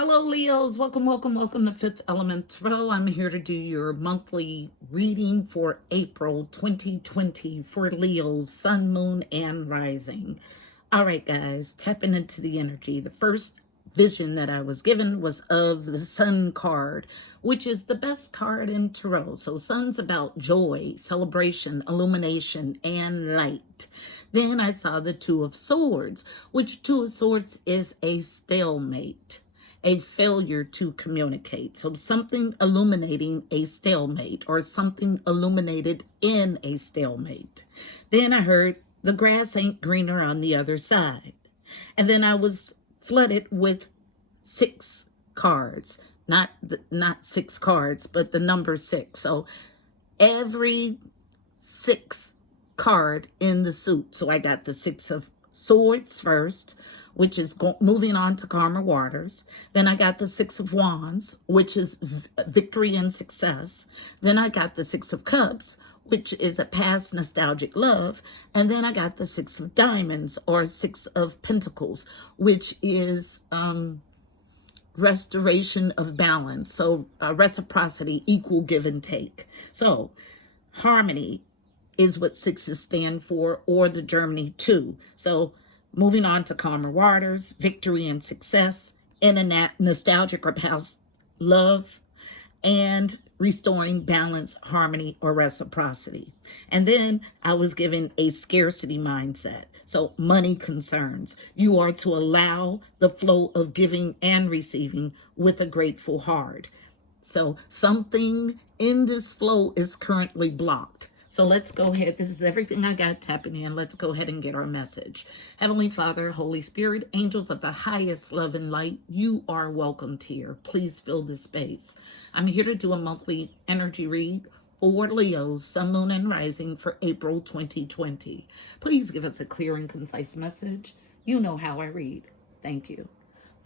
Hello, Leos. Welcome to Fifth Element Tarot. I'm here to do your monthly reading for April 2020 for Leos, Sun, Moon, and Rising. All right, guys, tapping into the energy. The first vision that I was given was of the Sun card, which is the best card in Tarot. So Sun's about joy, celebration, illumination, and light. Then I saw the Two of Swords, which Two of Swords is a stalemate, a failure to communicate. So something illuminating a stalemate or something illuminated in a stalemate. Then I heard the grass ain't greener on the other side. And then I was flooded with 6 cards. Not six cards, but the number 6. So every 6 card in the suit. So I got the 6 of Swords first, which is moving on to calmer waters. Then I got the 6 of Wands, which is victory and success. Then I got the 6 of Cups, which is a past nostalgic love. And then I got the 6 of Diamonds, or 6 of Pentacles, which is restoration of balance. So reciprocity, equal give and take. So harmony is what 6s stand for, or the Germany 2. So moving on to calmer waters, victory and success, in a nostalgic or past love, and restoring balance, harmony, or reciprocity. And then I was given a scarcity mindset. So money concerns. You are to allow the flow of giving and receiving with a grateful heart. So something in this flow is currently blocked. So let's go ahead. This is everything I got tapping in. Let's go ahead and get our message. Heavenly Father, Holy Spirit, angels of the highest love and light, you are welcomed here. Please fill this space. I'm here to do a monthly energy read for Leos, Sun, Moon, and Rising for April 2020. Please give us a clear and concise message. You know how I read. Thank you.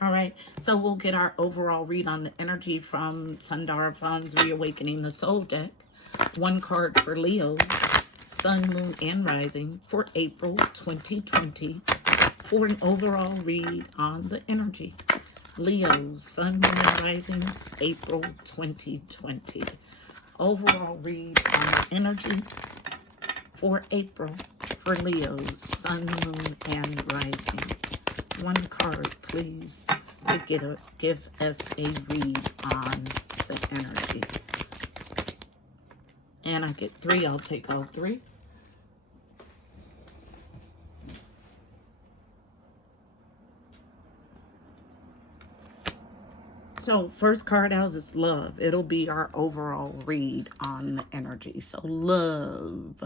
All right, so we'll get our overall read on the energy from Sundar Vaughn's Reawakening the Soul deck. 1 card for Leo, Sun, Moon, and Rising for April 2020 for an overall read on the energy. Leo, Sun, Moon, and Rising, April 2020. Overall read on the energy for April for Leo, Sun, Moon, and Rising. 1 card, please, to give us a read on the energy. And I get 3, I'll take all 3. So first card out is love. It'll be our overall read on the energy. So love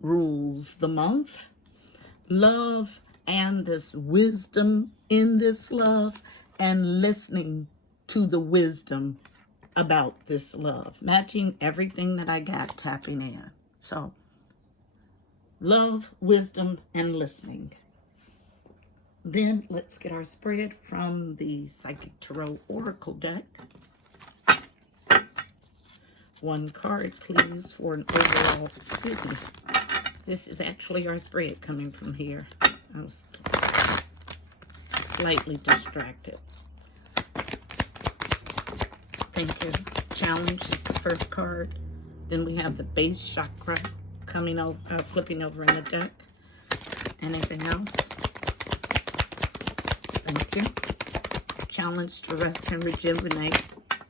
rules the month. Love and this wisdom in this love, and listening to the wisdom about this love, matching everything that I got tapping in. So love, wisdom, and listening. Then let's get our spread from the Psychic Tarot Oracle deck. 1 card, please, for an overall, excuse me. This is actually our spread coming from here. I was slightly distracted. Thank you. Challenge is the first card. Then we have the base chakra coming over, flipping over in the deck. Anything else? Thank you. Challenge to rest and rejuvenate.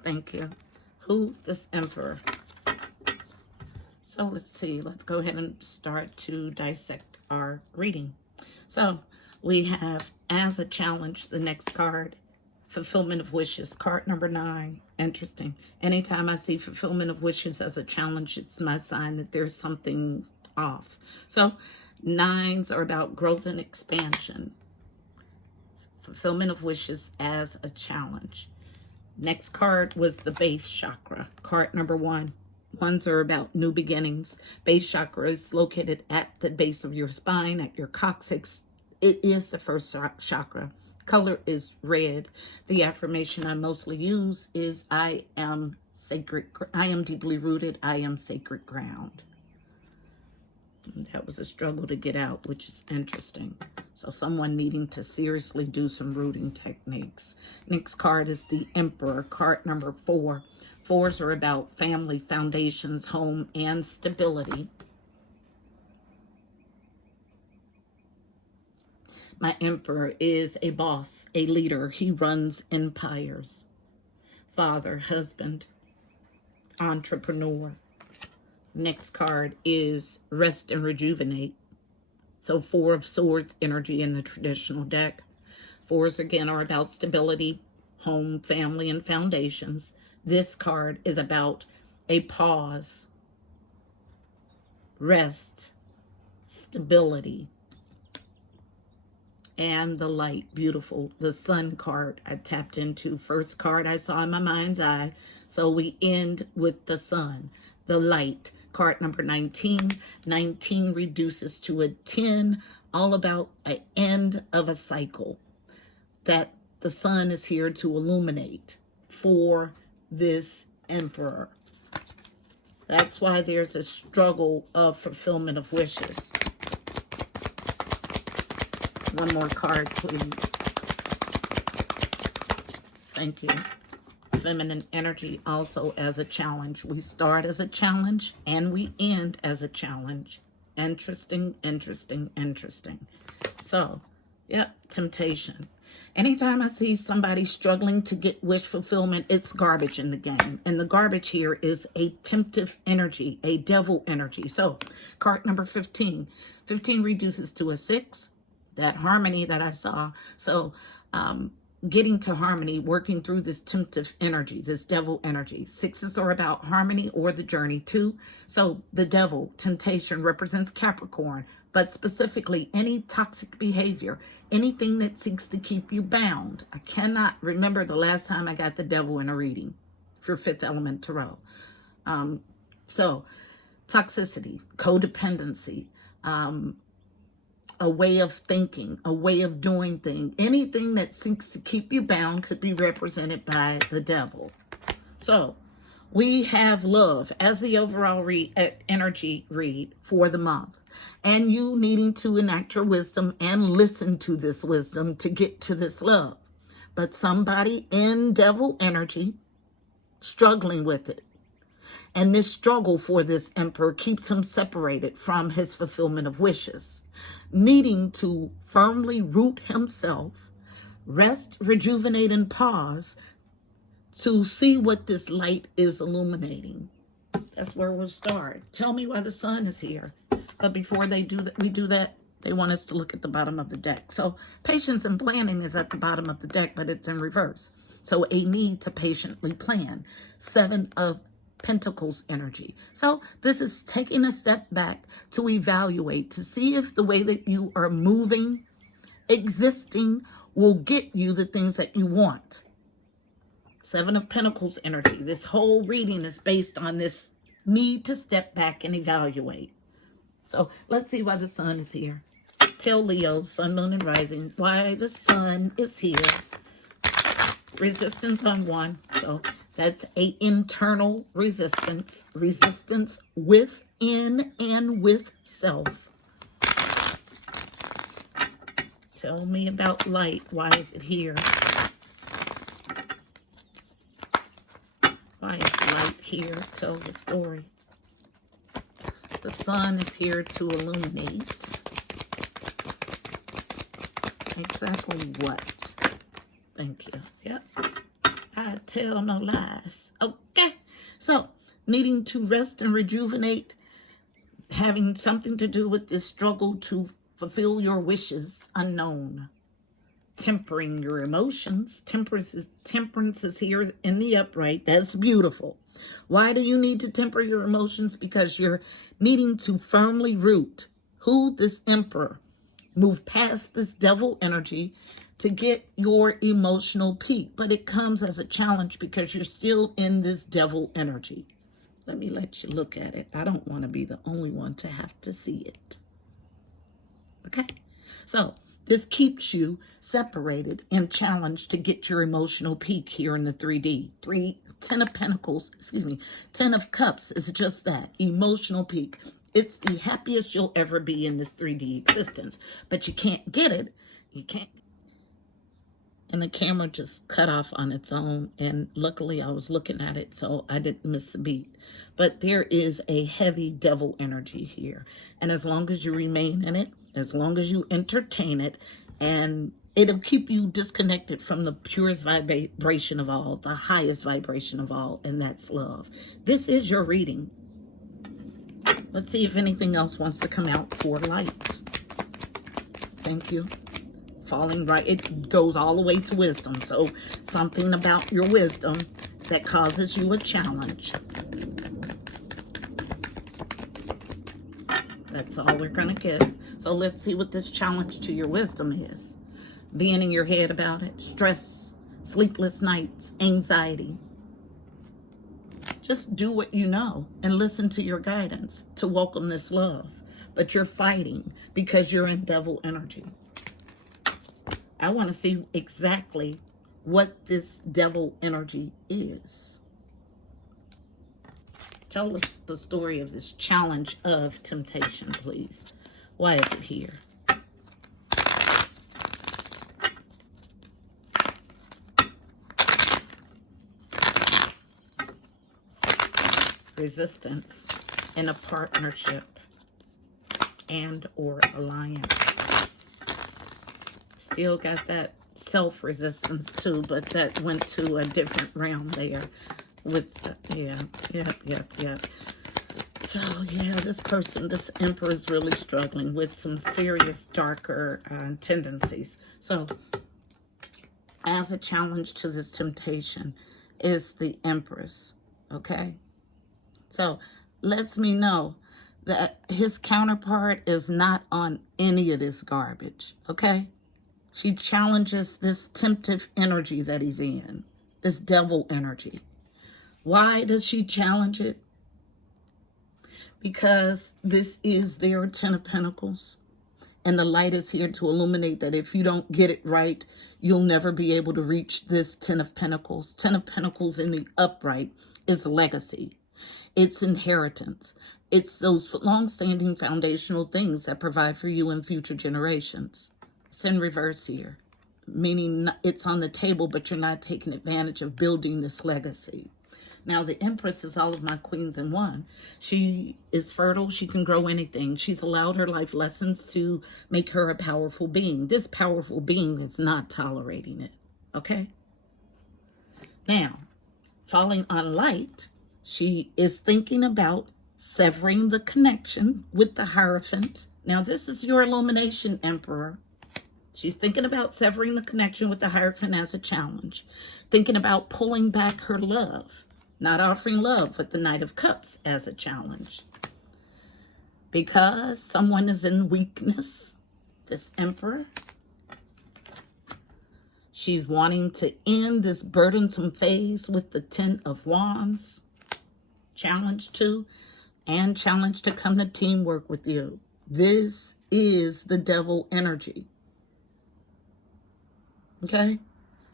Thank you. Who? This Emperor. So let's see. Let's go ahead and start to dissect our reading. So we have, as a challenge, the next card, Fulfillment of Wishes, card number 9. Interesting. Anytime I see Fulfillment of Wishes as a challenge, it's my sign that there's something off. So 9s are about growth and expansion. Fulfillment of Wishes as a challenge. Next card was the base chakra, card number 1. 1s are about new beginnings. Base chakra is located at the base of your spine, at your coccyx. It is the first chakra. Color is red. The affirmation I mostly use is I am sacred. I am deeply rooted. I am sacred ground. That was a struggle to get out, which is interesting. So someone needing to seriously do some rooting techniques. Next card is the Emperor, card number 4. Fours are about family, foundations, home, and stability. My Emperor is a boss, a leader. He runs empires. Father, husband, entrepreneur. Next card is Rest and Rejuvenate. So 4 of Swords energy in the traditional deck. 4s again are about stability, home, family, and foundations. This card is about a pause, rest, stability, and the light. Beautiful. The Sun card I tapped into. First card I saw in my mind's eye. So we end with the Sun, the light. Card number 19. 19 reduces to a 10, all about an end of a cycle that the Sun is here to illuminate for this Emperor. That's why there's a struggle of fulfillment of wishes. One more card, please. Thank you. Feminine energy also as a challenge. We start as a challenge and we end as a challenge. Interesting, interesting, interesting. So, yep, temptation. Anytime I see somebody struggling to get wish fulfillment, it's garbage in the game. And the garbage here is a temptive energy, a devil energy. So, card number 15. 15 reduces to a 6. That harmony that I saw. So, getting to harmony, working through this temptive energy, this devil energy. 6s are about harmony or the journey too. So the devil, temptation, represents Capricorn, but specifically any toxic behavior, anything that seeks to keep you bound. I cannot remember the last time I got the devil in a reading for 5th element tarot. So toxicity, codependency, a way of thinking, a way of doing things. Anything that seeks to keep you bound could be represented by the devil. So we have love as the overall energy read for the month. And you needing to enact your wisdom and listen to this wisdom to get to this love. But somebody in devil energy struggling with it. And this struggle for this Emperor keeps him separated from his fulfillment of wishes. Needing to firmly root himself, rest, rejuvenate, and pause to see what this light is illuminating. That's where we'll start. Tell me why the Sun is here. But before we do that, they want us to look at the bottom of the deck. So patience and planning is at the bottom of the deck, but it's in reverse. So a need to patiently plan. 7 of Pentacles energy. So this is taking a step back to evaluate, to see if the way that you are moving, existing, will get you the things that you want. 7 of Pentacles energy. This whole reading is based on this need to step back and evaluate. So let's see why the Sun is here. Tell Leo, Sun, Moon, and Rising why the Sun is here. Resistance on 1. So that's an internal resistance. Resistance within and with self. Tell me about light. Why is it here? Why is light here? Tell the story. The Sun is here to illuminate. Exactly what? Thank you. Yep. I tell no lies. Okay. So, needing to rest and rejuvenate, having something to do with this struggle to fulfill your wishes unknown. Tempering your emotions. Temperance is here in the upright. That's beautiful. Why do you need to temper your emotions? Because you're needing to firmly root who this Emperor, move past this devil energy to get your emotional peak. But it comes as a challenge because you're still in this devil energy. Let me let you look at it. I don't want to be the only one to have to see it. Okay? So this keeps you separated and challenged to get your emotional peak here in the 3D. 10 of Pentacles, 10 of Cups is just that, emotional peak. It's the happiest you'll ever be in this 3D existence. But you can't get it. You can't. And the camera just cut off on its own. And luckily I was looking at it, so I didn't miss a beat. But there is a heavy devil energy here. And as long as you remain in it, as long as you entertain it, and it'll keep you disconnected from the purest vibration of all, the highest vibration of all, and that's love. This is your reading. Let's see if anything else wants to come out for light. Thank you. Falling right, it goes all the way to wisdom. So something about your wisdom that causes you a challenge. That's all we're going to get. So let's see what this challenge to your wisdom is. Being in your head about it, stress, sleepless nights, anxiety. Just do what you know and listen to your guidance to welcome this love. But you're fighting because you're in devil energy. I want to see exactly what this devil energy is. Tell us the story of this challenge of temptation, please. Why is it here? Resistance in a partnership and or alliance. Still got that self-resistance too, but that went to a different realm there with, yeah. So, yeah, this person, this emperor is really struggling with some serious darker tendencies. So, as a challenge to this temptation is the Empress, okay? So, lets me know that his counterpart is not on any of this garbage, okay? She challenges this temptive energy that he's in, this devil energy. Why does she challenge it? Because this is their 10 of Pentacles. And the light is here to illuminate that if you don't get it right, you'll never be able to reach this 10 of Pentacles. 10 of Pentacles in the upright is legacy. It's inheritance. It's those long-standing foundational things that provide for you in future generations. It's in reverse here, meaning it's on the table, but you're not taking advantage of building this legacy. Now, the Empress is all of my queens in one. She is fertile. She can grow anything. She's allowed her life lessons to make her a powerful being. This powerful being is not tolerating it, okay? Now, falling on light, she is thinking about severing the connection with the Hierophant. Now, this is your illumination, Emperor. She's thinking about severing the connection with the Hierophant as a challenge. Thinking about pulling back her love. Not offering love with the Knight of Cups as a challenge. Because someone is in weakness, this Emperor. She's wanting to end this burdensome phase with the 10 of Wands. Challenge to, and challenge to come to teamwork with you. This is the devil energy. Okay?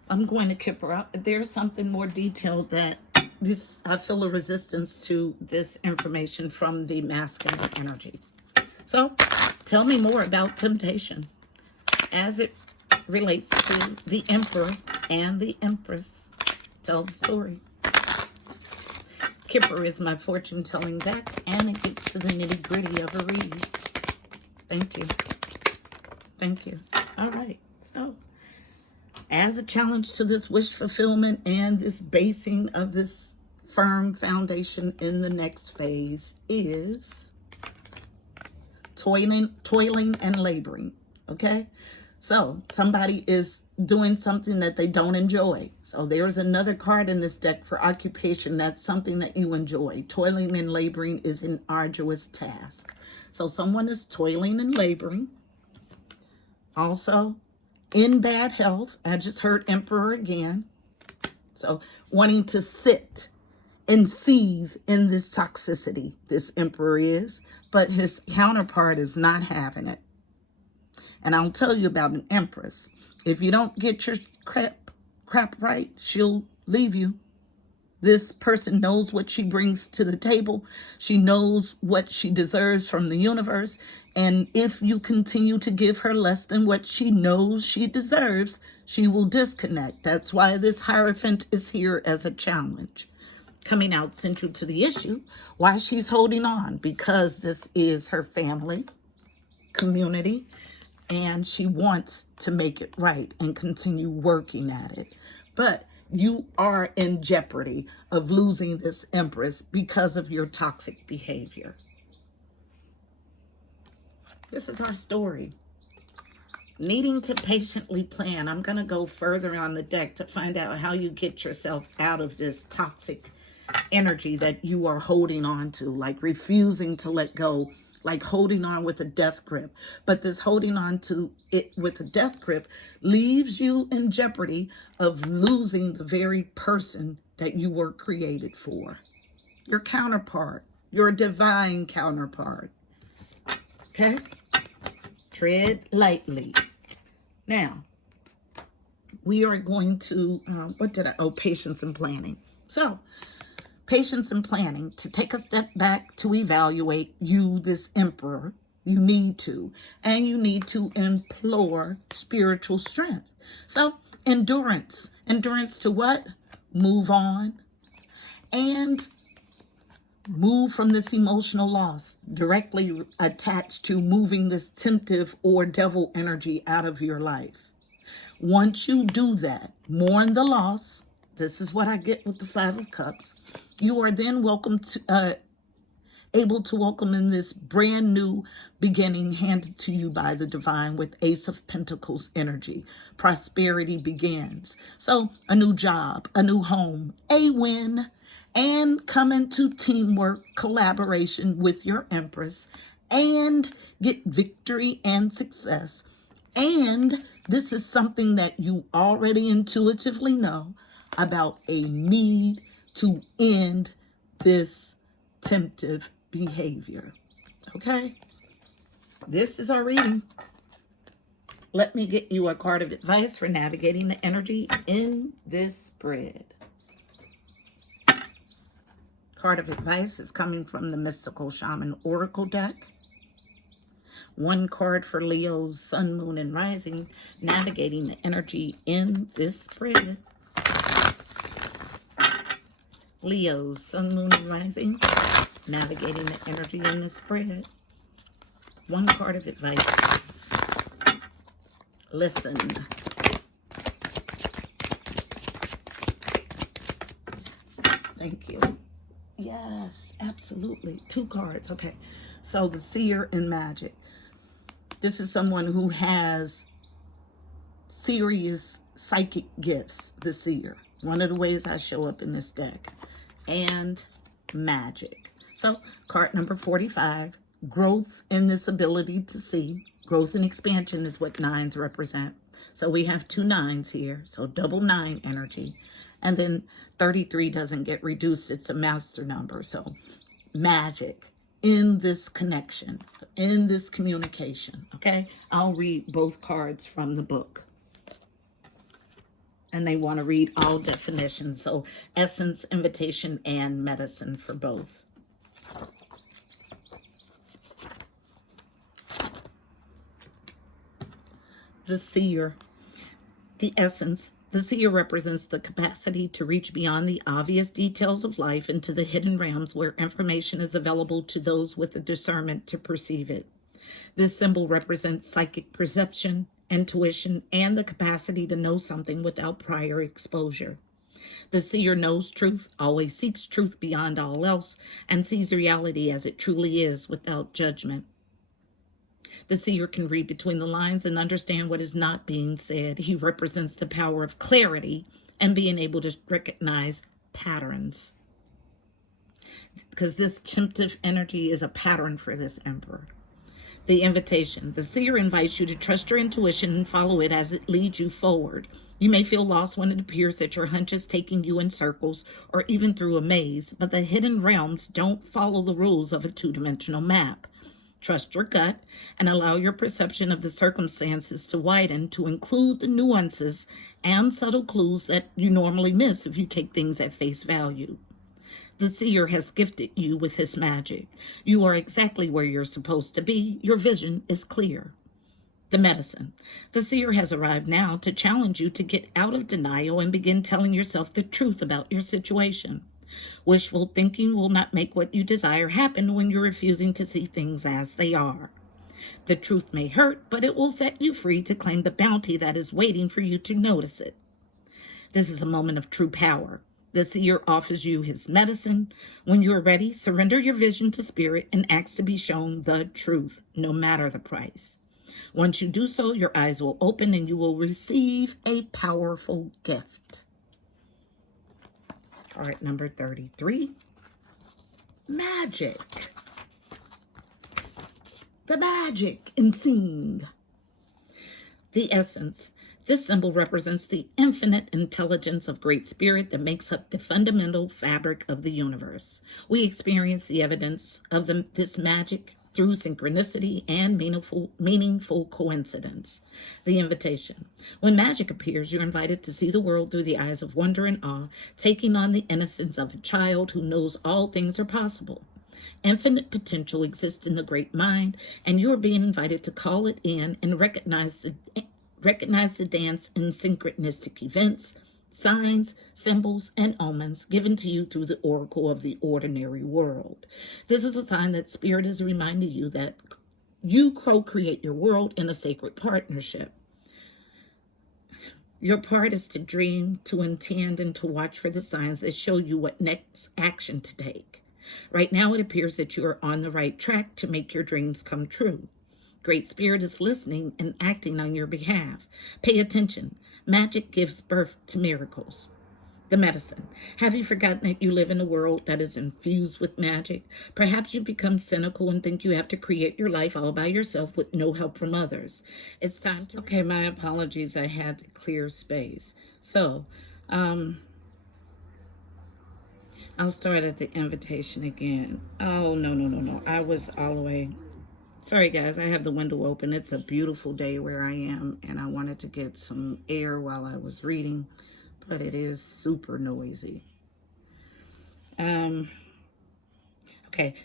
I'm going to keep her up. There's something more detailed that I feel a resistance to this information from the masculine energy. So, tell me more about temptation as it relates to the Emperor and the Empress. Tell the story. Kipper is my fortune-telling deck, and it gets to the nitty-gritty of a read. Thank you. Thank you. All right. So, as a challenge to this wish fulfillment and this basing of this firm foundation in the next phase is toiling and laboring, okay? So somebody is doing something that they don't enjoy. So there's another card in this deck for occupation. That's something that you enjoy. Toiling and laboring is an arduous task. So someone is toiling and laboring. Also, in bad health. I just heard Emperor again. So wanting to sit and seethe in this toxicity, this Emperor is, but his counterpart is not having it. And I'll tell you about an Empress. If you don't get your crap right, she'll leave you. This person knows what she brings to the table. She knows what she deserves from the universe. And if you continue to give her less than what she knows she deserves, she will disconnect. That's why this Hierophant is here as a challenge. Coming out central to the issue, why she's holding on, because this is her family, community, and she wants to make it right and continue working at it. But you are in jeopardy of losing this Empress because of your toxic behavior. This is our story. Needing to patiently plan. I'm going to go further on the deck to find out how you get yourself out of this toxic energy that you are holding on to, like refusing to let go, like holding on with a death grip. But this holding on to it with a death grip leaves you in jeopardy of losing the very person that you were created for. Your counterpart, your divine counterpart. Okay? Tread lightly. Now, we are going to, patience and planning. So, patience and planning, to take a step back to evaluate you, this emperor, you need to. And you need to implore spiritual strength. So, endurance. Endurance to what? Move on. And move from this emotional loss, directly attached to moving this temptive or devil energy out of your life. Once you do that, mourn the loss. This is what I get with the Five of Cups. You are then able to welcome in this brand new beginning handed to you by the divine with Ace of Pentacles energy. Prosperity begins. So a new job, a new home, a win, and come into teamwork, collaboration with your Empress, and get victory and success. And this is something that you already intuitively know about, a need to end this temptive behavior. Okay? This is our reading. Let me get you a card of advice for navigating the energy in this spread. Card of advice is coming from the Mystical Shaman Oracle deck. One card for Leo's Sun, Moon, and Rising, navigating the energy in this spread. Leo's Sun, Moon, and Rising, navigating the energy in this spread. One card of advice, please. Listen. Thank you. Yes, absolutely. Two cards. Okay. So the Seer and Magic. This is someone who has serious psychic gifts, the Seer. One of the ways I show up in this deck. And magic. So card number 45, growth in this ability to see. Growth and expansion is what nines represent. So we have two nines here. So double 9 energy. And then 33 doesn't get reduced. It's a master number. So magic in this connection, in this communication. Okay. I'll read both cards from the book. And they want to read all definitions. So essence, invitation, and medicine for both. The Seer. The essence. The Seer represents the capacity to reach beyond the obvious details of life into the hidden realms where information is available to those with the discernment to perceive it. This symbol represents psychic perception, intuition, and the capacity to know something without prior exposure. The Seer knows truth, always seeks truth beyond all else, and sees reality as it truly is without judgment. The Seer can read between the lines and understand what is not being said. He represents the power of clarity and being able to recognize patterns. Because this temptive energy is a pattern for this emperor. The invitation. The Seer invites you to trust your intuition and follow it as it leads you forward. You may feel lost when it appears that your hunch is taking you in circles or even through a maze, but the hidden realms don't follow the rules of a two-dimensional map. Trust your gut and allow your perception of the circumstances to widen to include the nuances and subtle clues that you normally miss if you take things at face value. The seer has gifted you with his magic. You are exactly where you're supposed to be. Your vision is clear. The medicine. The seer has arrived now to challenge you to get out of denial and begin telling yourself the truth about your situation. Wishful thinking will not make what you desire happen when you're refusing to see things as they are. The truth may hurt, but it will set you free to claim the bounty that is waiting for you to notice it. This is a moment of true power. The seer offers you his medicine. When you are ready, surrender your vision to spirit and ask to be shown the truth, no matter the price. Once you do so, your eyes will open and you will receive a powerful gift. Card number 33, magic. The magic in seeing. The essence. This symbol represents the infinite intelligence of Great Spirit that makes up the fundamental fabric of the universe. We experience the evidence of this magic through synchronicity and meaningful coincidence. The invitation. When magic appears, you're invited to see the world through the eyes of wonder and awe, taking on the innocence of a child who knows all things are possible. Infinite potential exists in the great mind, and you are being invited to call it in and recognize the dance in synchronistic events, signs, symbols, and omens given to you through the oracle of the ordinary world. This is a sign that Spirit is reminding you that you co-create your world in a sacred partnership. Your part is to dream, to intend, and to watch for the signs that show you what next action to take. Right now, it appears that you are on the right track to make your dreams come true. Great Spirit is listening and acting on your behalf. Pay attention. Magic gives birth to miracles. The medicine. Have you forgotten that you live in a world that is infused with magic? Perhaps you become cynical and think you have to create your life all by yourself with no help from others. It's time to... Okay, my apologies. I had to clear space. So, I'll start at the invitation again. Oh, no. I was all the way... Sorry, guys, I have the window open. It's a beautiful day where I am, and I wanted to get some air while I was reading, but it is super noisy. Okay,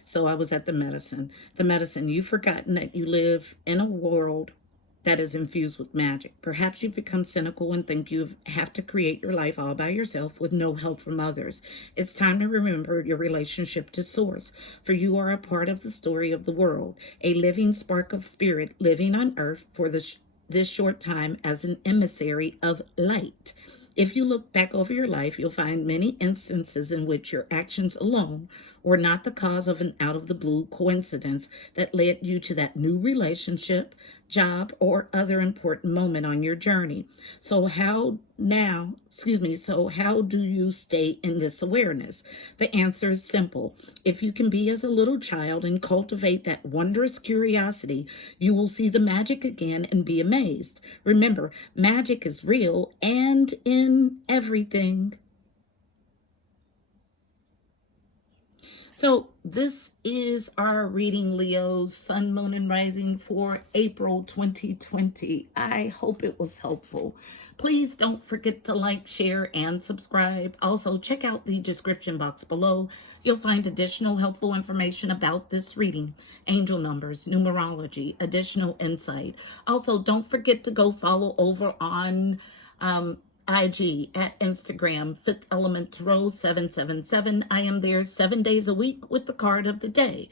so I was at the medicine. The medicine, you've forgotten that you live in a world that is infused with magic. Perhaps you've become cynical and think you have to create your life all by yourself with no help from others. It's time to remember your relationship to Source, for you are a part of the story of the world, a living spark of spirit living on earth for this short time as an emissary of light. If you look back over your life, you'll find many instances in which your actions alone were not the cause of an out-of-the-blue coincidence that led you to that new relationship, job, or other important moment on your journey. So how do you stay in this awareness? The answer is simple. If you can be as a little child and cultivate that wondrous curiosity, you will see the magic again and be amazed. Remember, magic is real and in everything. So this is our reading, Leo, Sun, Moon, and Rising for April 2020. I hope it was helpful. Please don't forget to like, share, and subscribe. Also, check out the description box below. You'll find additional helpful information about this reading, angel numbers, numerology, additional insight. Also, don't forget to go follow over on IG at Instagram, Fifth Element Tarot 777. I am there 7 days a week with the card of the day.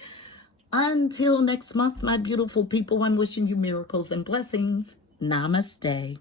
Until next month, my beautiful people, I'm wishing you miracles and blessings. Namaste.